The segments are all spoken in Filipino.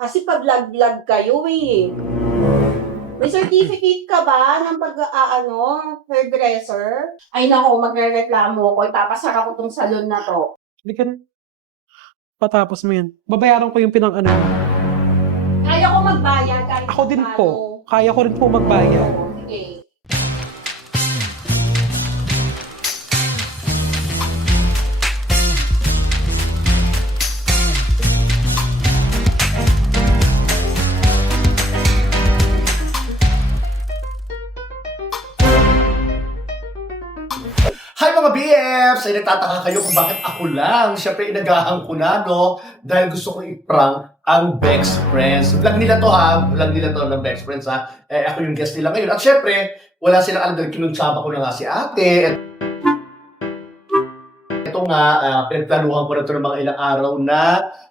Kasi pa-vlog-vlog kayo eh. May certificate ka ba ng hairdresser? Ay nako, magrereklamo ko. Ipapasara ko tong salon na to. Hindi ka na. Patapos mo yan. Babayaran ko yung pinang-ano mo. Kaya ko magbayad kahit Ako din paano. po. Kaya ko rin po magbayad. Sige. Hi mga BFs! Ay nagtataka kayo kung bakit ako lang. Siyempre inagahan ko na, no? Dahil gusto ko i-prank ang Bex Friends. Vlog nila to ha. Vlog nila to ng Bex Friends ha. Ako yung guest nila ngayon. At siyempre, wala silang alam dahil kinuntsaba ko na nga si ate. Ito nga, pinagplanuhan ko na ito ng mga ilang araw na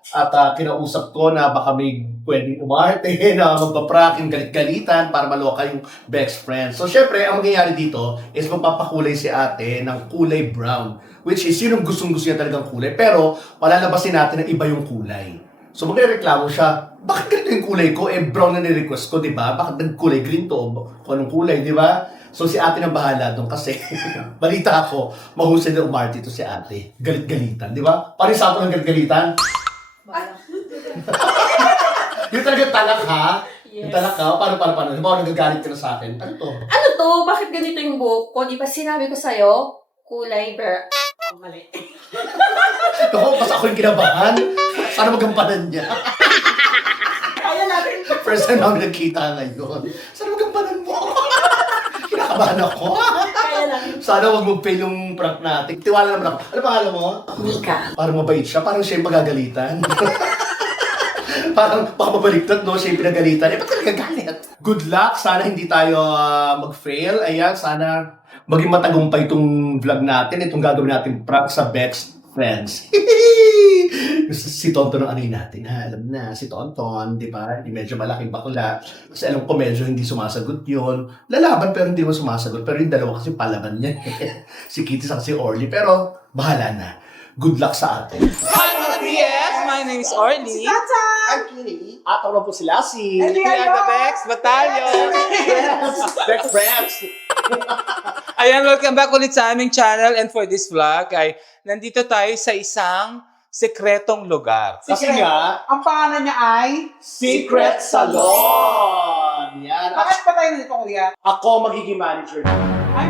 at kinausap ko na baka may pwedeng umarte na magpa-prank yung galit-galitan para maloka yung best friend. So, syempre, ang mangyayari dito is magpapakulay si ate ng kulay brown. Which is, yun ang gustong-gusto niya talagang kulay. Pero, palalabasin natin na iba yung kulay. So, magrereklamo siya, bakit ganito yung kulay ko? Brown na ni-request ko, di ba? Bakit nag-kulay green to? Kung anong kulay, di ba? So, si ate nang bahala doon kasi balita ako, mahusay na umarte ito si ate. Galit-galitan, di ba? Paano sa ato ng galit-galitan? Yung talagang talak ha? Yes. Yung talak ha? Paano? Halimbawa, nagagalit ka na sa akin. Ano to? Ano to? Bakit ganito yung buhok ko? Di ba sinabi ko sa'yo? Kulay mali. Ako, basta ako yung kinabahan. Sana magampanan niya. Kaya natin. First time namin nagkita ngayon. Sana magampanan mo. Kinakabahan ako. Kaya natin. Sana wag mag-fail yung prank natin. Tiwala naman ako. Ano pangalan mo? Mika. Parang mabait siya. Parang siya yung magagalitan. Parang baka mabaliktad, no? Siya yung pinagalitan. Ba't ka nagagalit? Good luck. Sana hindi tayo mag-fail. Ayan, sana maging matagumpay itong vlog natin. Itong gagawin natin prank sa Bex Friends. Si Tonton ang anoy natin, ha? Alam na, si Tonton, di ba? Hindi medyo malaking bakla. Kasi alam ko medyo hindi sumasagot yun. Lalaban pero hindi mo sumasagot. Pero yung dalawa kasi palaban niya. Si Kitty sa si Orly. Pero bahala na. Good luck sa atin. Hi mga BS! My name is Orly. I'm Kitty. At ako na po si Lassie. We are the Bex Battalion. Yes! Bex Friends! Ayan, welcome back ulit sa aming channel. And for this vlog ay nandito tayo sa isang sekretong lugar. Kasi nga, Ang pangalan niya ay? Secret Salon! Yan. Bakit pa tayo nito, kuya? Ako magiging manager. Ay,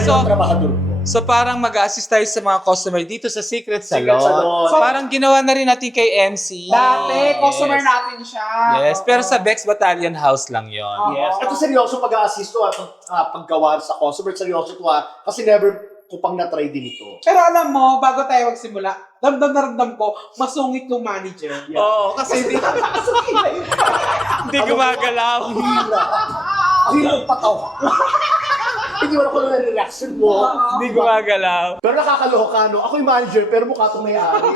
Kayo ang trabahador ko. So parang mag-assist tayo sa mga customer dito sa Secret Salon. Secret Salon. So, parang ginawa na rin natin kay MC. dati, Yes. customer natin siya. Yes, pero sa Bex Battalion House lang yon. Yes. Ito seryoso pag-a-assist to paggawa sa customer. Seryoso to kasi never ko pang na-try din ito. Pero alam mo, bago tayo magsimula, ramdam na ramdam ko, masungit yung manager. Yeah. Oo, kasi hindi, hindi gumagalaw. Ang hirap. Ang hirap patawa. Hindi wala ko na reaction mo. Hindi gumagalaw. Pero nakakaloka, no? Ako yung manager, pero mukha itong may-ari.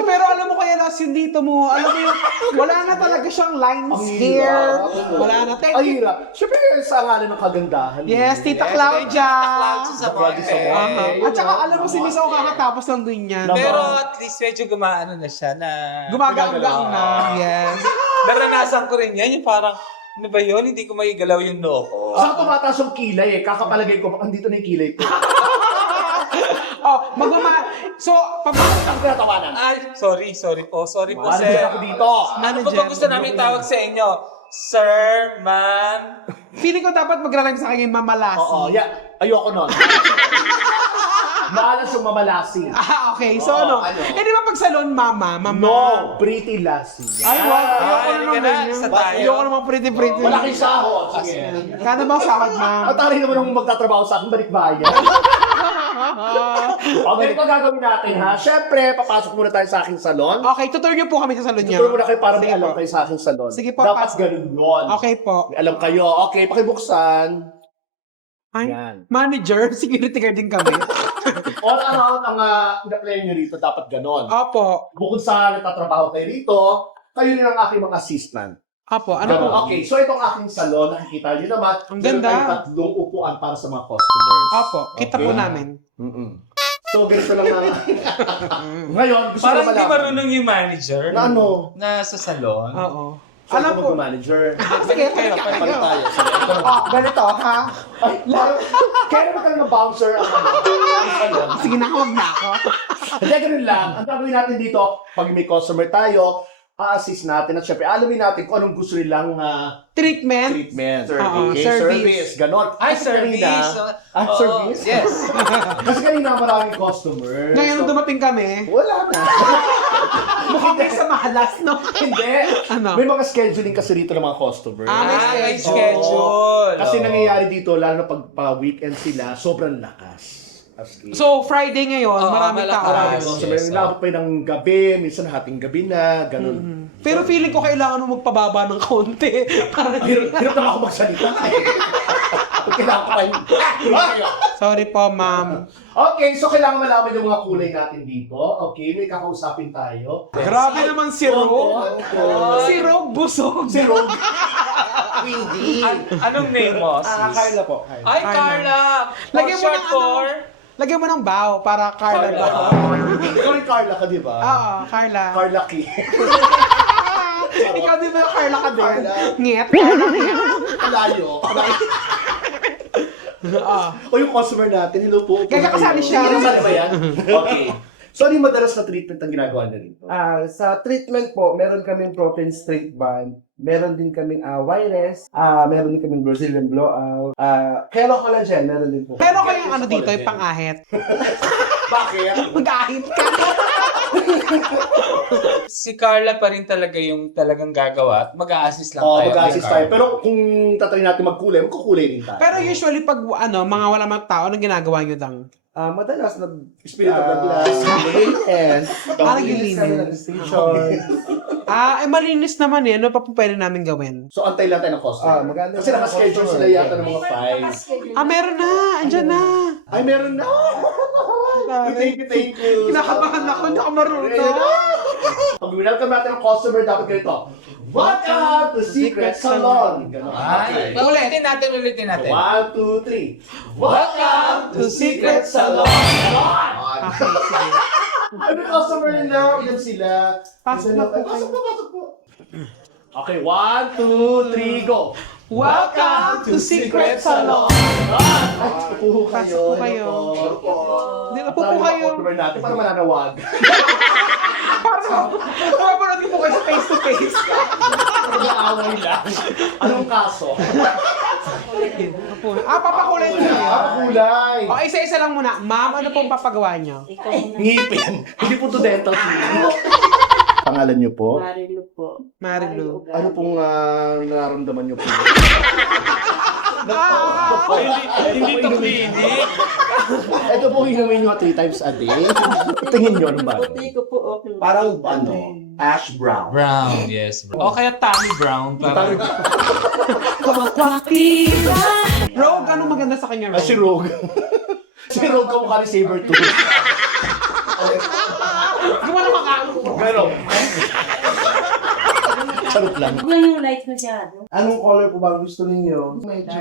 Pero alam mo kaya Lassie, dito mo, alam mo yung, wala na talaga siyang lines Ang here. hirap. Wala na. Thank Ang you. hirap. Siyempre, sa ngalan ng kagandahan. Yes, Tita Yes, Claudia. Tita Claudia sa Claudia sa Monte. Monte. At saka alam mo, si Miss O kakatapos lang din yan. Pero at least medyo gumaano na siya na... Gumagaang na. Yes. Naranasan ko rin yan, yung parang, ano ba yun? Hindi ko maigalaw yung noo ko. Saan tumataas yung kilay eh? Kakapalagay ko, baka dito na yung kilay ko. Oh, So, Ang tinatawanan. Ay, sorry po, sorry po, Manager sir. ako dito. Ano po ba gusto namin tawag sa inyo? Sir, ma'am? feeling ko dapat magra-rhyme sa kanya yung Mama Lassie. Oo, yeah. Ayoko nun. Maalas yung mamalasin. Okay. So, Oo, ano? ano? Eh, di ba pag salon, mama? No, pretty lassie. Ay, wow. Ayoko Ay, na halika naman na, yun. isa tayo. Ayoko naman pretty. Malaking sahod. Sige. Kano ba ang sahod, ma'am? Ang tari naman ng magtatrabaho sa akin, balik bayan. Okay, ito gagawin natin ha. Siyempre, papasok muna tayo sa aking salon. Okay, tutur niyo po kami sa salon niya. Tuturo muna kayo para may Sige alam po. kayo sa aking salon. Sige po, Dapat pasok. ganun yun. Okay po. May alam kayo. Okay, pakibuksan. Ay, Yan. manager, security guard din kami. All around ang ina-play nyo rito, dapat ganon. Opo. Bukod sa nagtatrabaho kayo rito, kayo rin ang aking mga assistant. Opo, ano po? Ganon. Okay, so itong aking salon, nakikita nyo naman, Ang meron ganda. tayong tatlong upuan para sa mga customers. Opo, kita po Okay. namin. Mm-mm. So, ganito lang na. Ngayon, gusto ko Parang na hindi malaman. marunong yung manager. Na ano? Na sa salon. Oo. So, Alam ako ko. mag-manager. Sige, kayo, Palit tayo. Oh, ganito, ha? Kaya naman ka ng bouncer ang ano. Sige na, huwag na ako. Hindi, ganun lang. Ang gagawin natin dito, pag may customer tayo, a-assist natin at syempre alamin natin kung anong gusto nilang Treatment. treatment. Oo, Okay, service. ganon. Ay, Kasi service. kanina- Oo, service? Yes. Kasi kanina maraming customer. Ngayon, nung dumating kami, Wala na. mukhang may samahalas, no? Hindi. Ano? May mga scheduling kasi dito ng mga customer. May schedule. schedule. Kasi Oo. nangyayari dito, lalo na pag pa-weekend sila, sobrang lakas. As in. So, Friday ngayon, Oo, maraming malakas. tao. maraming customer. yes, Inabot pa yun ng gabi, minsan hating gabi na, ganun. Pero feeling ko kailangan mo magpababa ng konti. Para Hirap na ako magsalita. Pag kailangan ko kayo. Sorry po, ma'am. Okay, so kailangan malaman yung mga kulay natin dito. Okay, may kakausapin tayo. Grabe naman si Rogue. Si Rogue busog. Si Rogue. Hindi. Anong name mo, sis? Carla po. Carla. Ay, Carla! Lagyan mo Short ng ano. for? Lagyan mo ng bow para Carla Carla. ba? Ikaw rin Carla ka, di ba? Oo, Carla. Carla Key. Ikaw din ba Carla ka din? Carla. Nget, Carla. Layo. Oo. O yung customer natin, hello po. Gagakasali siya. Kasali ba yan? Okay. So, ano yung madalas na treatment ang ginagawa na rito? Sa treatment po, meron kaming protein straight band, meron din kaming wireless, meron din kaming Brazilian blowout, kero collagen, meron din po. Pero kayong ano dito, yung pang-ahit. Bakit? Mag-ahit ka. Si Carla pa rin talaga yung talagang gagawa at mag-a-assist lang Oo, tayo. mag-assist tayo. Pero kung tatry natin magkulay, magkukulay din tayo. Pero usually pag mga wala mang tao, anong ginagawa nyo dang? Madalas Spirit of the glass. and Parang nilinis kami gilinis. ng station. Malinis naman eh. Ano pa po pwede namin gawin? So, antay lang tayo ng customer. maganda Kasi yung nakaschedule customer. sila yata ng mga 5. Meron na. Andyan na. Ay, meron na! Thank you. Kinakabahan ako. Hindi ako marunong. Pag welcome natin ang customer, dapat ganito. Welcome to Secret Salon! Ganon. Ay, Okay. ulitin natin. 1, 2, 3. Welcome to Secret Salon! Okay, sige. Ay, may customer na. Ilan sila? Pasok na po kayo. Pasok po. Okay, 1, 2, 3, go! Welcome to Secret Salon! Ay, upo Pasok po kayo. Hello po. Hindi, upo po kayo. Customer natin para mananawag. Parang po kayo face to face. Nag-aaway lang. Anong kaso? Papakulay niyo. Kulay. O, isa-isa lang muna. Ma'am, ano pong papagawa niyo? Ngipin. Hindi po to dental clinic. Pangalan niyo po? Marilu po. Marilu. Ano pong nararamdaman niyo po? Hindi to clinic. Ito po inumin niyo 3 times a day. Tingin niyo ano ba? Puti ko po okay. Parang ano? Ash brown. Brown, yes. O kaya Tammy Brown. Parang Rogue, anong maganda sa kanya, Si Rogue? Rogue. Si Rogue kamukha ni Sabertooth. Gumano ka nga. Pero, charot lang. Huwag lang yung light masyado. Anong color po ba gusto ninyo? Medyo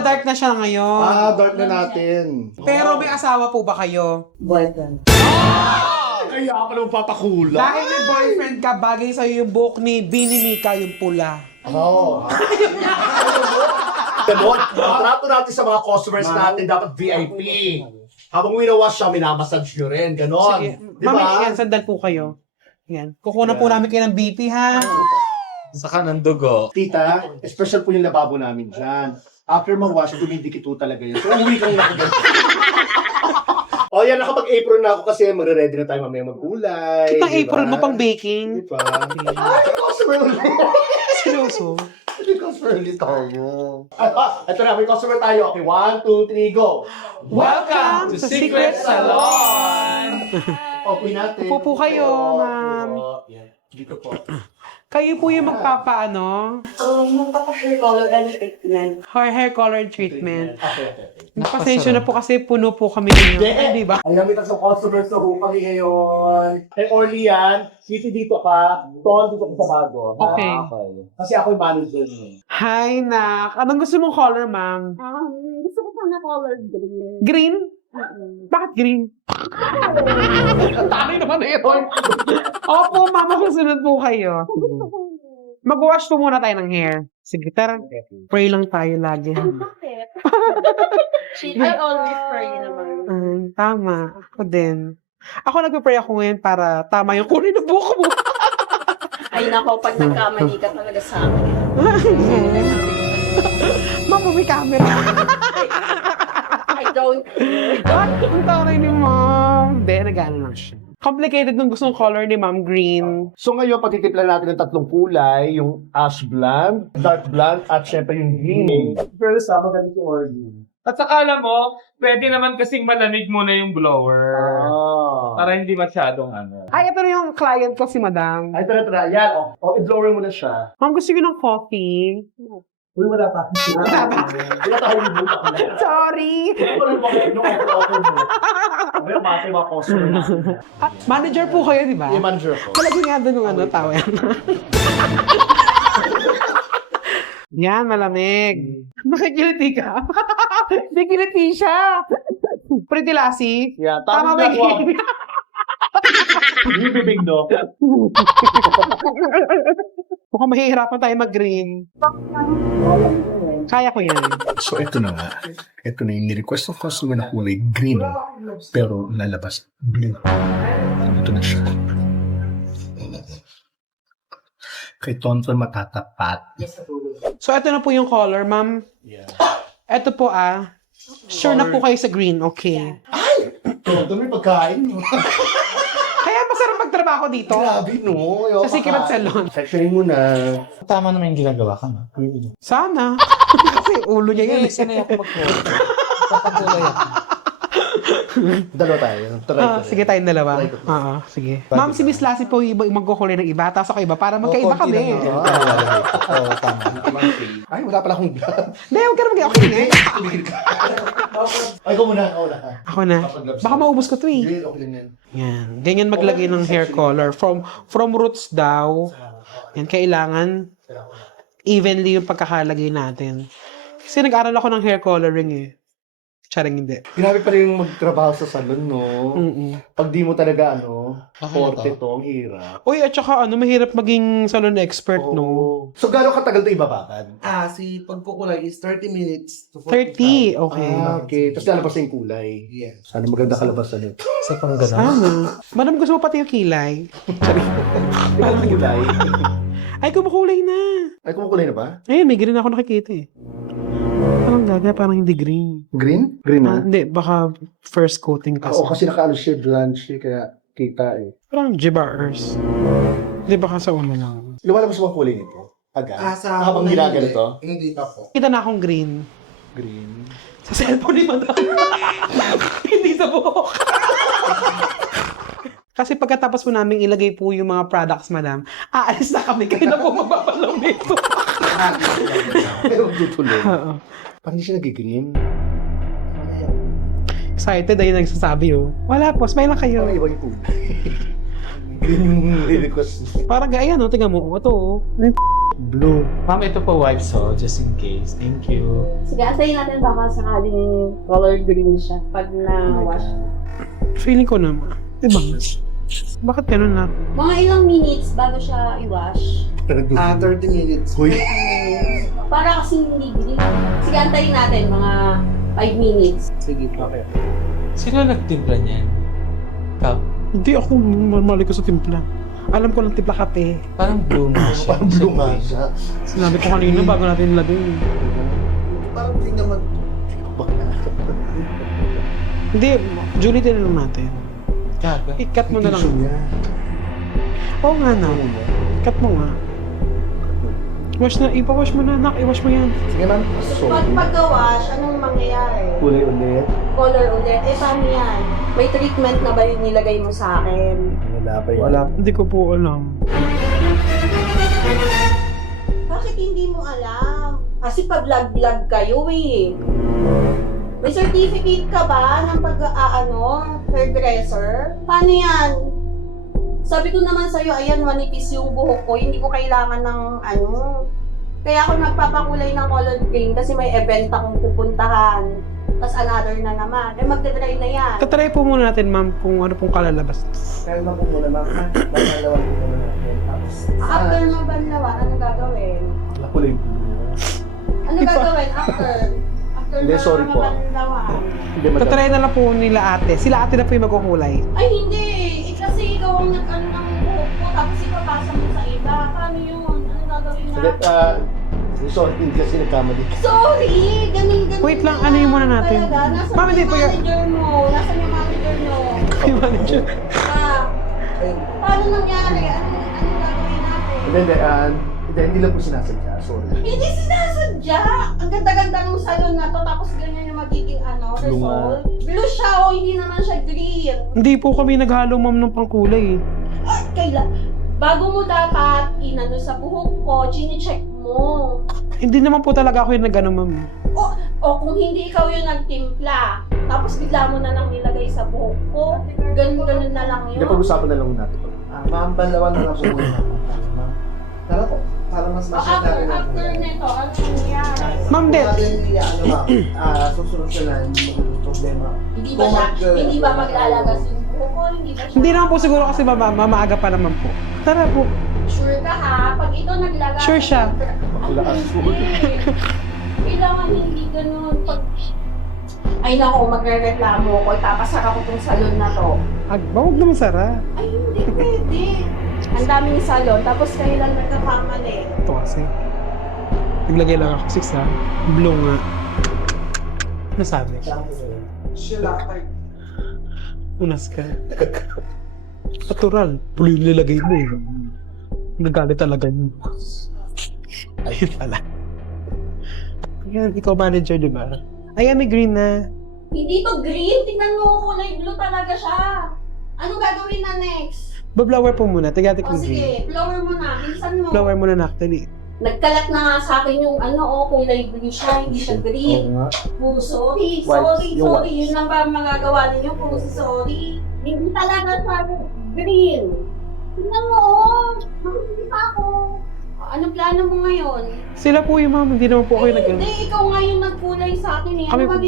Dark na siya ngayon. Dark na natin. Pero may asawa po ba kayo? Boyfriend. Kaya ako naman papakula. Dahil may boyfriend ka, bagay sa'yo yung buhok ni Bini Mika, yung pula. Oo. Ganon. Trato natin sa mga customers natin, dapat VIP. Habang winawash siya, minamassage nyo rin. Ganon. Sige. Di Mami, ba? yan, sandal po kayo. Yan. Kukunan po namin kayo ng BP, ha? saka ng dugo. Tita, special po yung lababo namin dyan. After mag-wash, dumidikit po talaga yun. So, uwi kang nakagal. O yan, nakapag-apron na ako kasi magre-ready na tayo mamaya mag-ulay. Kitang di ba? apron mo pang baking. Diba? Ay, customer ulit. Seryoso. May customer ulit tayo. Ito na, may customer tayo. Okay, 1, 2, 3, go. Welcome to Secret Salon! Okay natin. Upo po kayo, ma'am. Yan. Dito po. Kayo po yung magpapaano? Magpapa-hair color and treatment. Hair color treatment. Okay. Pasensya na po kasi puno po kami ngayon. Di ba? Ayan, may tatlong customers na po kami ngayon. Eh, Orly yan. Siti dito ka. Ton dito ka sa bago. Okay. Kasi ako yung manager niyo. Hi, nak. Anong gusto mong color, ma'am? Gusto ko sana color green. Green? Bakit green? Tanay naman na yun. Opo, mama, susunod po kayo. Mag-wash po muna tayo ng hair. Sige, tara. Pray lang tayo lagi. I always pray naman. Tama. Ako din. Ako nagpe-pray ako ngayon para tama yung kulay ng buhok mo. Ay nako, pag nagkamali ka talaga sa akin. Mama, may camera. I don't care. Ang taray ni Mom. Hindi, nag-ano lang siya. Complicated nung gustong color ni Mom, green. So ngayon, patitiplan natin ng tatlong kulay, yung ash blonde, dark blonde, at syempre yung green. Pero sama ka si Orly. At saka alam mo, pwede naman kasing malamig muna yung blower. Para hindi masyadong ano. Ay, ito na yung client ko, si Madam. Ay, tara. Yan, i-blower mo na siya. Mom, gusto ko ng coffee. Uy, wala pa. Wala tayo yung buta ko na. Sorry! Wala pa yung offer mo. Wala pa yung mga customer na. Manager po kayo, di ba? Yung manager ko. Palagi nga doon yung tao yan. Yan, malamig. Nakikiliti ka? Hindi kiliti siya. Pretty lassie. Yeah, Tama tama ba ba yung Yung bibig, no? Mukhang mahihirapan tayo mag-green. Kaya ko yan. So, ito na nga. Ito na yung nirequest ng customer na kulay green. Pero lalabas blue. Ito na siya. Kay Tonton matatapat. So, ito na po yung color, ma'am. Ito po Sure na po kayo sa green, okay. Tonton, may pagkain. Kaya masarap magtrabaho dito. Grabe, no? Sa Secret Salon. Sectioning mo na. Tama naman yung ginagawa ka, no? Sana. Kasi ulo niya yun. Sanay ako mag-work. Papagulay ako. Dalawa tayo. Sige tayong dalawa. Sige. Ma'am, si Miss Lassie po yung magkukulay ng iba, tapos ako iba, para magkaiba kami. Oo, tama. Ay, wala pala akong vlog. Hindi, huwag ka na mag-okay na. Ay, ikaw muna. Ako na. Baka maubos ko to eh. Okay lang yan. Yan. Ganyan maglagay ng hair color. From roots daw. Yan, kailangan evenly yung pagkakalagay natin. Kasi nag-aral ako ng hair coloring eh. Charing hindi. Grabe pa rin magtrabaho sa salon, no? Pag di mo talaga, forte to, ang hirap. Uy, at saka mahirap maging salon expert, no? So, gano'ng katagal ito ibabakad? Si pagkukulay is 30 minutes to 30, okay. Okay. Tapos lalabas na yung kulay. Yes. Sana maganda kalabasan nito. Sa pang gano'n. Sana. Madam, gusto mo pati yung kilay? Ang kulay. Ay, kumukulay na. Ay, kumukulay na ba? Ayun, may green ako nakikita eh. Parang gaga, parang hindi green. Green? Green na? Hindi, baka first coating kasi. Oo, kasi nakaano siya, blanche siya, kaya kita eh. Parang G-bars. Hindi, baka sa ulo lang. Lumalabas mo ang kulay nito? Agad? Sa Habang ginaganito? Hindi pa po. Kita na akong green. Green. Sa cellphone ni Madam. Hindi sa buhok. Kasi pagkatapos po namin ilagay po yung mga products, Madam, aalis na kami. Kayo na po magpapalaw nito. Pero tutuloy. Oo. Parang hindi siya nagiging. Excited ayun nagsasabi Wala po, smile lang kayo. Parang iba yung kulay. Green yung request. Parang ganyan, tingnan mo. Ito, Blue. Ma'am, ito po wipes, just in case. Thank you. Sige, asayin natin baka sakaling color green siya pag na-wash. Feeling ko naman. Diba? Bakit ganun na? Mga ilang minutes bago siya i-wash. 30 minutes. Uy. Para kasing hindi green. Sige, antayin natin mga 5 minutes. Sige po. Okay. Sino nagtimpla niyan? Ikaw? Hindi ako normali ko sa timpla. Alam ko lang timpla kape. Parang blue nga siya. Parang blue nga siya. Sinabi ko kanina bago natin nilagay. Parang hindi naman. Hindi, Julie, tinanong natin. Gaga. I-cut mo na lang. Tissue niya. Oo nga na. Cut mo nga. Wash na, ipa-wash mo na, nak. I-wash mo yan. Sige ma'am. So, Pag pagka-wash, anong mangyayari? kulay ulit. Color ulit. Paano yan? May treatment na ba yung nilagay mo sa akin? Wala pa yun. Wala. Hindi ko po alam. Bakit hindi mo alam? Kasi pag-vlog-vlog kayo eh. May certificate ka ba ng hairdresser? Paano yan? Sabi ko naman sa'yo, ayan, manipis yung buhok ko. Hindi ko kailangan ng Kaya ako nagpapakulay ng color green kasi may event akong pupuntahan. Tapos another na naman. Eh, magdadry na yan. Tatry po muna natin, ma'am, kung ano pong kalalabas. Kaya na po muna, ma'am. Banlawan po muna natin. Tapos, After ng banlawan, ano gagawin? Wala ko lang. Ano gagawin after? After Hindi, sorry po. banlawan. Hindi madam. Tatry na lang po nila ate. Sila ate na po yung magkukulay. Ay, hindi. Kasi ikaw ang nag-ano ng buhok ko, tapos ipapasa mo sa iba. Paano yun? Ano gagawin Hindi, na? sorry, hindi kasi nagkamali. Sorry! Ganun. Wait lang, ano yung muna natin? Talaga, nasa Ma'am, hindi yung po manager mo? Nasaan yung manager mo? Yung manager. Ah, paano nangyari? Ano gagawin natin? Hindi lang po sinasadya. Sorry. Hindi sinasadya! Ang ganda-ganda ng salon na to, tapos ganyan yung magiging result. Blue siya o hindi naman siya green. Hindi po kami naghalo, ma'am, ng pangkulay. Bago mo dapat inano sa buhok ko, chine-check mo. Hindi naman po talaga ako yung nag-ano, ma'am. O kung hindi ikaw yung nagtimpla, tapos bigla mo na lang nilagay sa buhok ko, ganun na lang Hindi, yun. pag-usapan na lang natin. ma'am, banlawan na lang po muna natin. Ma'am. Tara po. Para mas ma-share natin. After nito, ano nangyari? Ma'am, Del. Susunod yung problema. Hindi ba maglalagas yung buhok ko? Hindi ba siya? Hindi naman po siguro kasi maaga pa naman po. Tara po. Sure ka ha? Pag ito naglagas... Sure siya. Lakas po. Kailangan hindi ganun. Ay nako, magre-reklamo ko. Ipapasara ko tong salon na to. Huwag naman Sara. Ay, hindi pwede. Ang daming salon, tapos kayo lang nagkakamali. Ito kasi. Naglagay lang ako 6 ha. Blue nga. Nasabi. Unas ka. Natural. Blue yung nilagay mo eh. Nagalit talaga yun. Ayun pala. Ayan, ikaw manager, di ba? Ayan, may green na. Hindi to green. Tingnan mo, kulay blue talaga siya. Anong gagawin na next? Ba-blower po muna. Tigatik O yung green. sige, flower mo na. Bilisan mo. Blower muna na actually. Nagkalat na nga sa akin yung kulay blue siya, hindi siya green. Puro sorry. Yun lang ba magagawa ninyo? Puro sorry. Hindi talaga sa green. Tingnan mo, hindi pa ako. Anong plano mo ngayon? Sila po yung ma'am. Hindi naman po kayo nag- Hindi, ikaw nga yung nagkulay sa akin eh. Kami Ano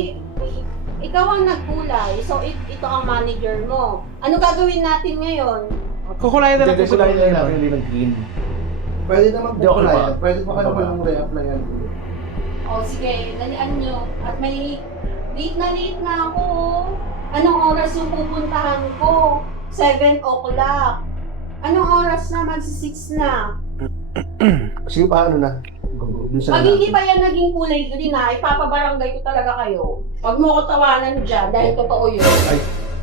ikaw ang nagkulay, so ito ang manager mo. Ano gagawin natin ngayon? Kukulayan na lang po Hindi, sila. kulay lang natin yung green. Pwede naman Hindi, okay po ba? kaya. Pwede po kayo yung re-applyan. O sige, dalian nyo. At may late na ako. Anong oras yung pupuntahan ko? 7 o'clock. Anong oras na? Magsi-6 na. Sige pa, ano na? Pag hindi pa yan naging kulay green na, ipapabarangay ko talaga kayo. Huwag mo ko tawanan dyan dahil totoo yun.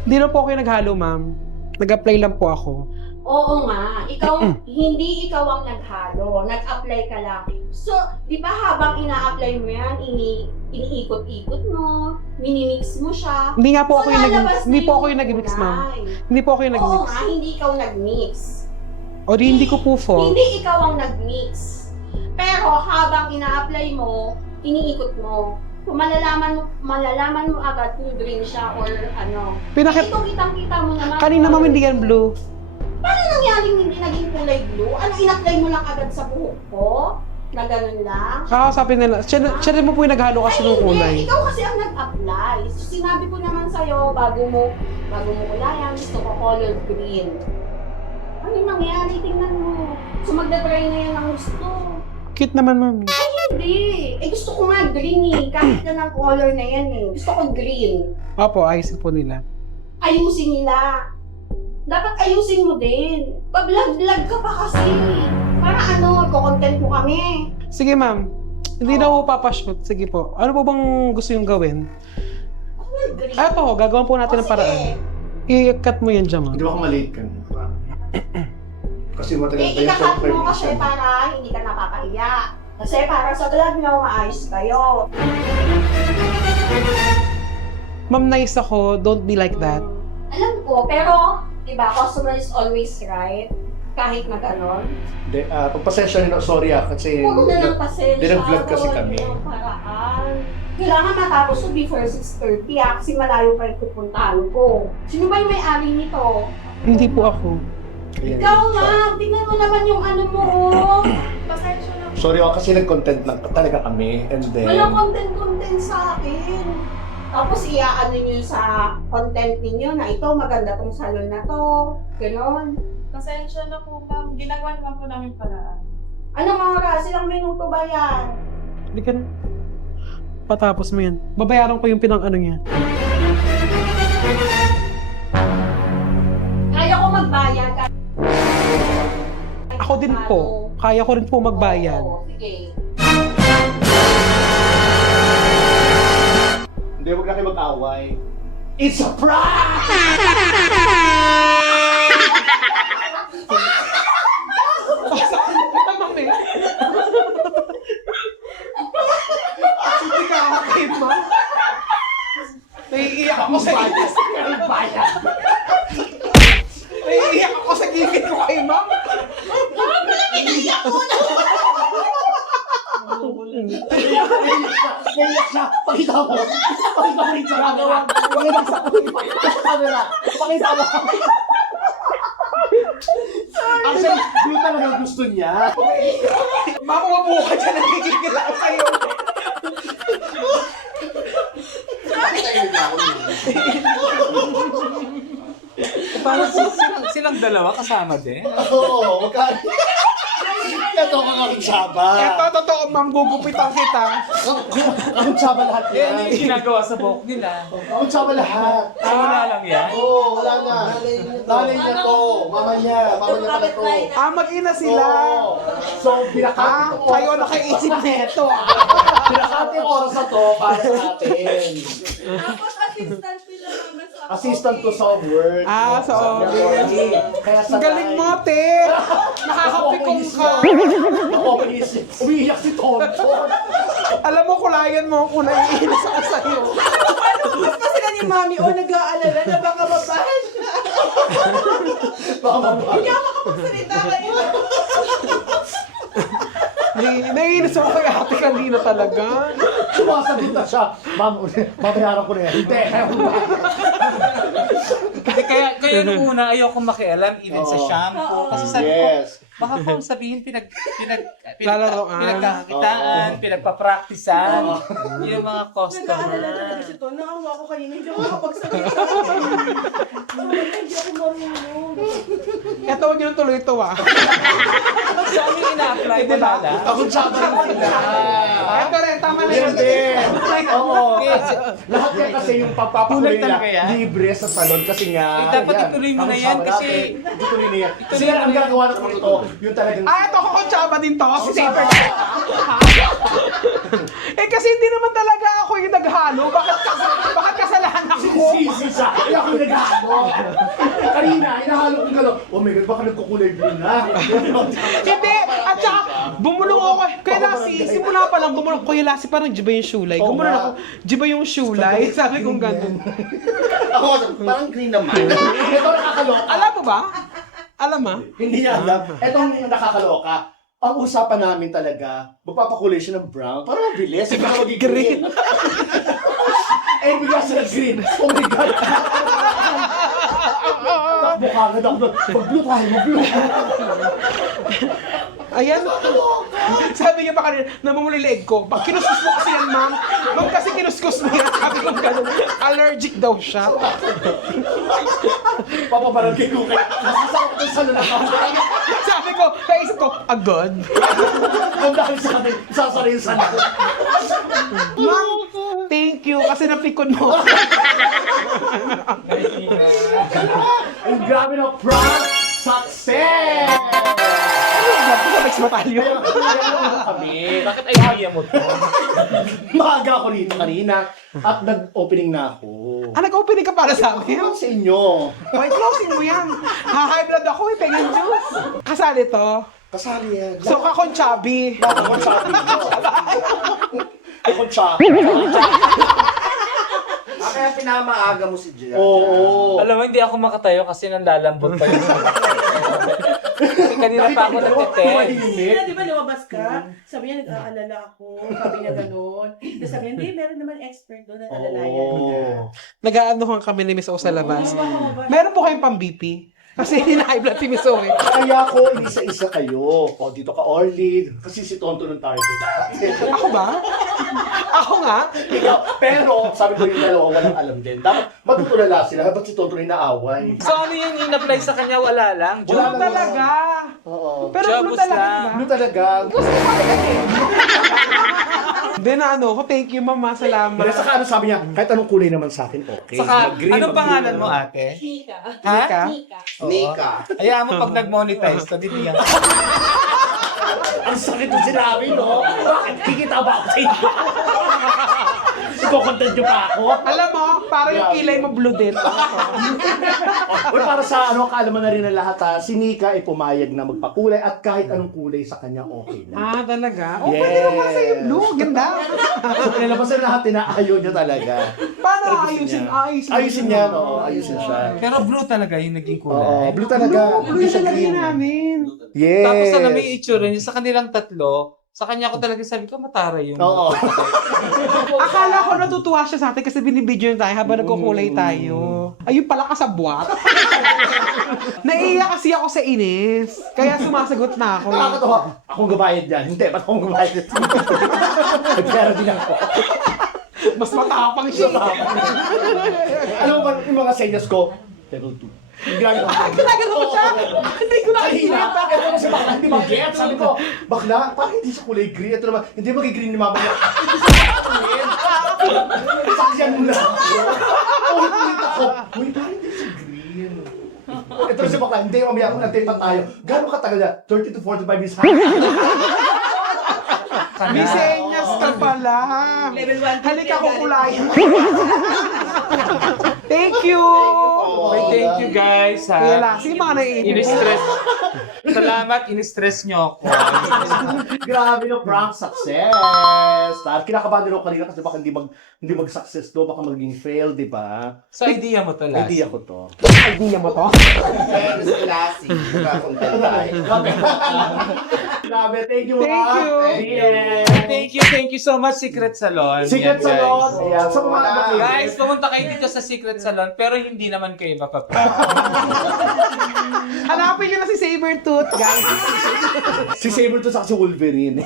Hindi na po kayo naghalo, ma'am. Nag-apply lang po ako. Oo nga, hindi ikaw ang naghalo, nag-apply ka lang. So, di ba habang ina-apply mo yan, iniikot-ikot mo, minimix mo siya. Hindi nga po ako yung lalabas hindi na po ako yung nag-mix, ma'am. kulay. Hindi po ako yung Oo nag-mix. nga, hindi ikaw nag-mix. O di hindi ko po fault. Hindi ikaw ang nag-mix. Pero habang ina-apply mo, iniikot mo. Kung malalaman mo agad kung green siya or ano. Pinakit, Ito kitang-kita mo naman. kanina ma'am hindi yan blue. Paano nangyaring hindi naging kulay blue? Ano, in-apply mo lang agad sa buhok ko? Na ganun lang? Kakasapin nila. Siya rin mo po yung naghalo kasi ng kulay. Ikaw kasi ang nag-apply. So, sinabi ko naman sa'yo, bago mo kulayan, gusto ko color green. Ano yung nangyari? Tingnan mo. So, magda-dry na yan ang gusto. Cute naman, ma'am. Hindi. Gusto ko nga green eh. Kahit na ng color na yan eh. Gusto ko green. Opo, ayusin po nila. Ayusin nila. Dapat ayusin mo din. Pag-vlog ka pa kasi. Para ano, content mo kami. Sige, ma'am. Hindi na po papashoot. Sige po. Ano po bang gusto yung gawin? Green. Eto, gagawin po natin ng paraan. I-cut mo yan dyan, ma'am. Hindi ba malate ka? Kasi matagal pa yung Ikakat mo kasi self-recognition. para hindi ka nakakahiya. Kasi para sa vlog nyo, maayos kayo. Ma'am, nice ako. Don't be like that. Alam ko, pero, diba, customer is always right. Kahit na gano'n. Hindi, pagpasensya nyo, sorry kasi Huwag na lang pasensya. dinag-vlog kasi Huwag kami. ng paraan. Kailangan matapos ko before 6:30 kasi malayo pa yung pupuntahan ko. Sino ba yung may-ari nito? Hindi po ako. Ayan, Ikaw siya. nga, tingnan mo naman yung ano mo, oh. Sorry ako kasi nag-content lang talaga kami. And then... Wala content sa akin. Tapos iaano nyo sa content ninyo na ito, maganda tong salon na to. Ganon. Pasensya na po, ma'am. Ginagawa naman po namin paraan. Anong oras? Ilang minuto ba yan? Hindi ka na. Patapos mo yan. Babayaran ko yung pinang-ano niya. Kaya ko magbayad. Ako din po. Kaya ko rin po magbayad. Oo, sige. Hindi, huwag na kayo mag-away. It's a prank! Mami. Hindi ka ako kay ma. Naiiyak ako sa gigit. Naiiyak ako sa gigit ko kay ma. Naiyak siya! Pakita mo! Pakita mo rin sa camera! Pakita mo! Actually, blue talaga gusto niya. Mama, mabuo ka dyan. Nagigigil ako sa'yo. Parang silang dalawa kasama din. Oo, magkano? Ito ka kakutsaba. Ito, totoo, ma'am. Gugupitan kita. Kakutsaba lahat Eh, ano yan. yung ginagawa sa buhok nila? Kakutsaba lahat. Wala lang yan? Oo, wala na. Nanay niya to. Mama niya. Mama niya pala to. Mag-ina sila. Oo. So, binakati itong oras Kayo nakaisip na ito. Binakati yung oras na to para sa atin. Tapos assistant sila naman sa Assistant ko sa work. Sa office. Kaya sa Ang galing mo, te. Nakakapikong ka. Ako, umiiyak si Tonton. Alam mo, kulayan mo kung naiinis ako sa'yo. Mas pa sila ni Mami o nag-aalala na baka mabahan siya. Baka mababa. Hindi ako makapagsalita kayo. Naiinis ako kay ate kanina talaga. Sumasagot na siya. Ma'am, babayaran ko na yan. Hindi, kaya ko ba? Kaya nung una, ayoko makialam even sa Oo. shampoo. Kasi sabi ko, Yes. baka kung sabihin Lalaroan. pinagkakitaan, pinagpapraktisan. Yung mga Nag-aalala customer. talaga si Ton. Nakawa ko kanina. Hindi ako makapagsalita. Hindi ako marunong. Ito, huwag yun tuloy ito ah. So, ano yung ina-apply mo lala? Kakutsaba rin sila. Ito rin, tama na Yan yun. din. Oo. Lahat yan kasi yung pagpapakulay Tulad talaga nila yan? libre sa salon kasi nga. Dapat yan. ituloy mo na Kakutsaba yan kasi... natin. Ituloy na yan. Kasi Ituloy mo ang na yan. gagawa naman ito, yung talagang... Ito ko kontsaba din to. Si Kakutsaba. Saber. Kasi hindi naman talaga ako yung naghalo. Bakit kasalanan ako? Sisi siya. Kaya ako nag-ano. Kanina, inahalo ko gano'n. Oh my God, baka nagkukulay blue na. Hindi! At saka, bumulong ako. Kaya Lassie, simula pa lang bumulong. Kuya Lassie, parang jiba yung shoelay. Oo Gumulong nga. ako, jiba yung shoelay. Sabi kong ganun. Ako, parang green naman. Ito nakakaloka. Alam mo ba? Alam mo? Hindi niya alam. Itong nakakaloka. Ang usapan namin talaga, magpapakulay siya ng brown. Parang mabilis. Hindi ka magiging green. Eh, bigla siya ng green. Oh my God. Takbo ka agad ako doon. Mag-blue tayo, mag-blue. Ayan. Sabi niya pa kanina, namumuli leeg ko. Pag kinuskus mo kasi yan, ma'am. Ma'am, kasi kinuskus mo yan. Sabi ko ganun. Allergic daw siya. Papabarangay ko kayo. Masasarap ko sa lalaki. Sabi ko, naisip ko, agad. Ang dahil sa atin, sasarin sa atin. Ma'am, thank you kasi napikon mo. Ang grabe na prank success! Gabi sa next batalyon. Kaya kami. Bakit idea mo to? Maaga ako dito kanina at nag-opening na ako. Nag-opening ka para sa akin? Ano sa inyo? May closing mo yan. Ha-high blood ako, pengen juice. Kasali to. Kasali yan. So, kakonchabi. Ako sabi ko. Ako sabi. Kaya pinamaaga mo si Gia. Oo. Alam mo, hindi ako makatayo kasi nanlalambot pa yun. Kasi kanina pa ako nagtitext. Di ba lumabas ka? Sabi niya, nag-aalala ako. Sabi niya gano'n. Tapos sabi niya, hindi, meron naman expert doon na alalayan niya. Nag-aanuhan kami ni Miss O sa labas. Meron po kayong pang-BP? Kasi hina-high blood si Miss Ori. Kaya ko, inisa-isa kayo. O, dito ka, Orly. Kasi si Tonto ng target. Ako ba? Ako nga? Ikaw, pero, sabi ko yung dalawa, walang alam din. Dapat matutulala sila. Ba't si Tonto rin naaway? So ano yung in-apply sa kanya? Wala lang? Wala Blue lang. talaga. Oo. Pero blue Jobos talaga, lang. diba? Ano talaga? Hindi na ano ko, thank you mama, salamat. Pero saka ano sabi niya, kahit anong kulay naman sa akin, okay. Saka, Mag-green, anong mag-blue. pangalan mo ate? Nika. Ha? Nika? Nika. Nika. Hayaan mo pag nag-monetize, taditiyan. Ang sakit ng sinabi, no? Bakit? Kikita ba ako sa inyo? Iko-content niyo pa ako? Alam mo, para yung kilay mo blue din. Uy, para sa ano, kaalaman na rin ng lahat ha, si Nika ay pumayag na magpakulay at kahit anong kulay sa kanya okay na. Ah, talaga? Oh, Yes. pwede naman sa'yo blue. Ganda. So, pinalabasan lahat na ayaw niya talaga. Paano Pero gusto ayusin? niya. Ayusin niya, no? Ayusin siya. Pero blue talaga yung naging Oo, kulay. blue talaga. Blue Hindi siya talaga green. namin. Yes. Tapos alam mo yung itsura niya, sa kanilang tatlo, sa kanya ko talaga sabi ko, matara yung... Oo. Akala ko natutuwa siya sa atin kasi binibidyo tayo habang nagkukulay tayo. Ayun pala kasabwat. Naiiyak kasi ako sa inis. Kaya sumasagot na ako. Nakakatawa. Akong gabayad yan. Hindi, ba't akong gabayad yan? Nagpera din ako. Mas matapang siya. Alam mo ba, yung mga senyas ko, level 2. Ginagawa ko. Ginagawa ko siya. Hindi ko Kanina, nakikita. bakit ako sa bakla hindi mag-get? Sabi ko, bakla, parang hindi siya kulay green. Ito naman, hindi mag-green ni mama niya. Hindi siya green. Sakyan mo na ako. Ulit ako. Uy, parang hindi siya green. Ito na si bakla, hindi, mamaya kung nag-tape pa tayo. Gano'ng katagal na? 30 to 45 minutes. Misenyas ka pala. Level 1. Halika ko kulayan. Thank you. Okay, thank you guys. Kaya Ha? lang, sige mga naiinip. In-stress. Salamat, in-stress nyo ako. Grabe no, prank success. Kinakabahan din ako kanina kasi baka hindi mag-success to, baka maging fail, di ba? So, idea mo to last. Idea ko to. Idea mo to? Grabe, thank you, Thank Ma. you. Yeah. Thank you so much, Secret Salon. Secret Yan, guys. Salon. Ayan, sa mga Guys, pumunta kayo dito sa Secret Salon, pero hindi naman kayo mapaprank. Hanapin nyo na si Sabertooth, guys. Si Saber to sa si Wolverine.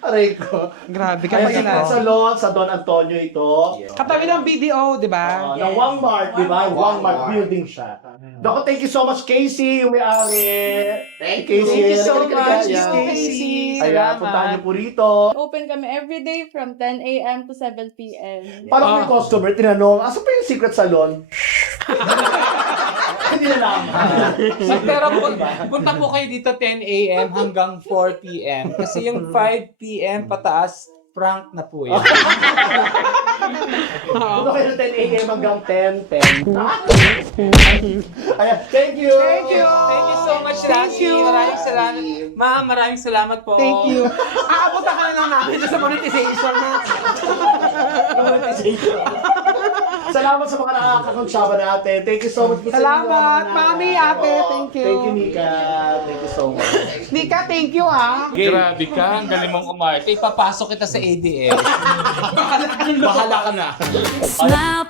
Aray ko. Grabe, Ayan, kapag Secret Salon sa Don Antonio ito. Katabi ng BDO, di ba? Ng Walmart, di ba? Walmart building siya. Doko, thank you so much, Casey, yung may-ari. Thank you, Thank you so Halika, much, halika, Miss halika. Casey. Ayan, puntahan niyo po rito. Open kami every day from 10 a.m. to 7 p.m. Parang may customer, tinanong, asa pa yung Secret Salon? Hindi na lang. Pero punta po kayo dito 10 a.m. hanggang 4 p.m. Kasi yung 5 p.m. pataas, prank na po yan. Punta kayo ng 10 a.m. hanggang 10. Ayan, thank you. Thank you. Thank you so much, Lassie. you. Maraming salamat. Ma'am, maraming salamat po. Thank you. Aabutan ka na lang namin sa monetization na. Salamat sa mga nakakakonsyaba natin. Thank you so much. Salamat, Mami, Ate. Thank you. Thank you, Nika. Thank you so much. Nika, thank you ah. Grabe ka, ang galing mong umarte. Ipapasok kita sa ADS. Bahala ka na. Smile,